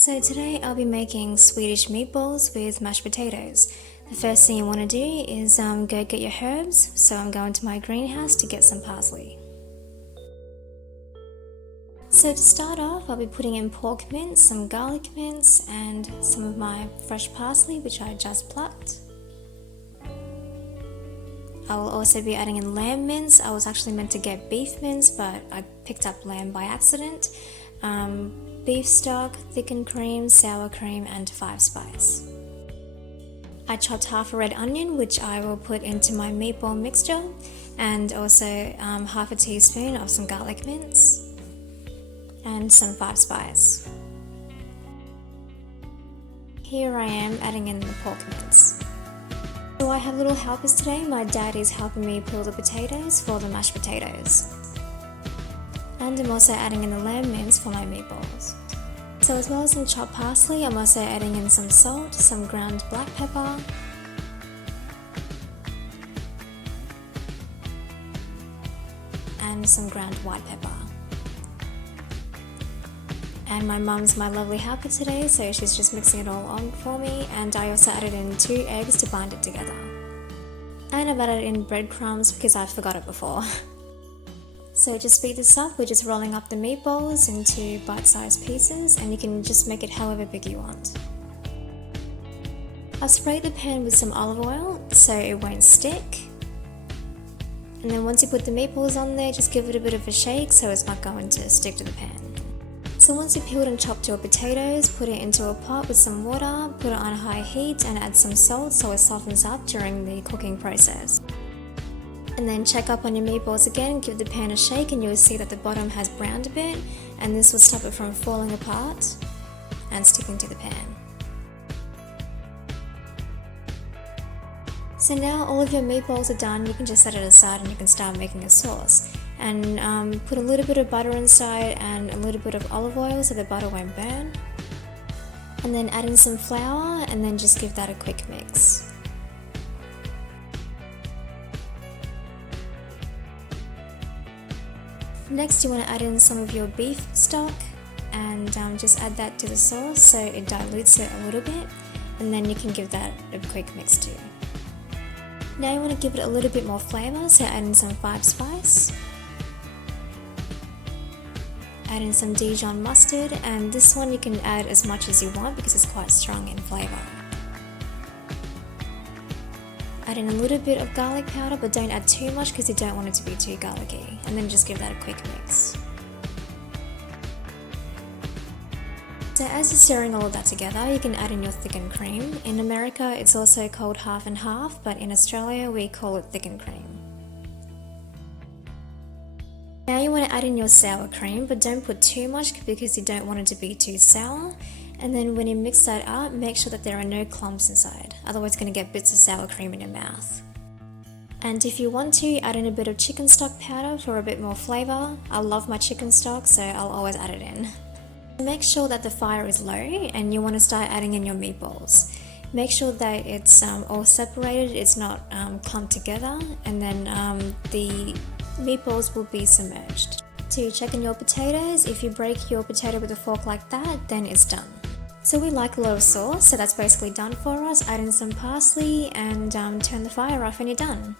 So today I'll be making Swedish meatballs with mashed potatoes. The first thing you want to do is go get your herbs, so I'm going to my greenhouse to get some parsley. So to start off, I'll be putting in pork mince, some garlic mince, and some of my fresh parsley which I just plucked. I will also be adding in lamb mince. I was actually meant to get beef mince, but I picked up lamb by accident. Beef stock, thickened cream, sour cream, and 5-spice. I chopped half a red onion, which I will put into my meatball mixture, and also half a teaspoon of some garlic mince and some 5-spice. Here I am adding in the pork mince. So I have little helpers today. My dad is helping me peel the potatoes for the mashed potatoes. And I'm also adding in the lamb mince for my meatballs. So as well as some chopped parsley, I'm also adding in some salt, some ground black pepper, and some ground white pepper. And my mum's my lovely helper today, so she's just mixing it all on for me, and I also added in 2 eggs to bind it together. And I've added in breadcrumbs because I forgot it before. So to speed this up, we're just rolling up the meatballs into bite-sized pieces, and you can just make it however big you want. I've sprayed the pan with some olive oil so it won't stick. And then once you put the meatballs on there, just give it a bit of a shake so it's not going to stick to the pan. So once you peeled and chopped your potatoes, put it into a pot with some water, put it on high heat and add some salt so it softens up during the cooking process. And then check up on your meatballs again, give the pan a shake, and you'll see that the bottom has browned a bit, and this will stop it from falling apart and sticking to the pan. So now all of your meatballs are done, you can just set it aside and you can start making a sauce. And put a little bit of butter inside and a little bit of olive oil so the butter won't burn. And then add in some flour and then just give that a quick mix. Next you want to add in some of your beef stock and just add that to the sauce so it dilutes it a little bit, and then you can give that a quick mix too. Now you want to give it a little bit more flavour, so add in some 5-spice. Add in some DIJON mustard, and this one you can add as much as you want because it's quite strong in flavour. Add in a little bit of garlic powder, but don't add too much because you don't want it to be too garlicky, and then just give that a quick mix. So as you're stirring all of that together, you can add in your thickened cream. In America it's also called half and half, but in Australia we call it thickened cream. Now you want to add in your sour cream, but don't put too much because you don't want it to be too sour. And then when you mix that up, make sure that there are no clumps inside, otherwise you're going to get bits of sour cream in your mouth. And if you want to, add in a bit of chicken stock powder for a bit more flavour. I love my chicken stock, so I'll always add it in. Make sure that the fire is low and you want to start adding in your meatballs. Make sure that it's all separated, it's not clumped together, and then the meatballs will be submerged. To check on your potatoes, if you break your potato with a fork like that, then it's done. So we like a lot of sauce, so that's basically done for us. Add in some parsley and turn the fire off and you're done.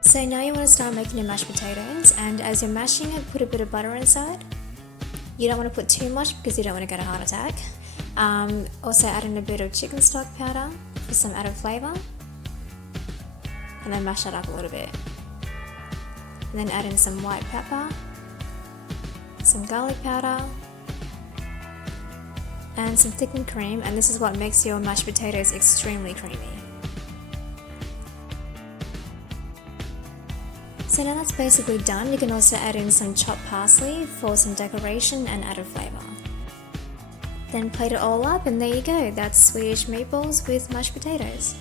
So now you want to start making your mashed potatoes, and as you're mashing it, put a bit of butter inside. You don't want to put too much because you don't want to get a heart attack. Also add in a bit of chicken stock powder for some added flavour, and then mash that up a little bit. And then add in some white pepper, some garlic powder, and some thickened cream, and this is what makes your mashed potatoes extremely creamy. So now that's basically done. You can also add in some chopped parsley for some decoration and added flavour. Then plate it all up, and there you go, that's Swedish meatballs with mashed potatoes.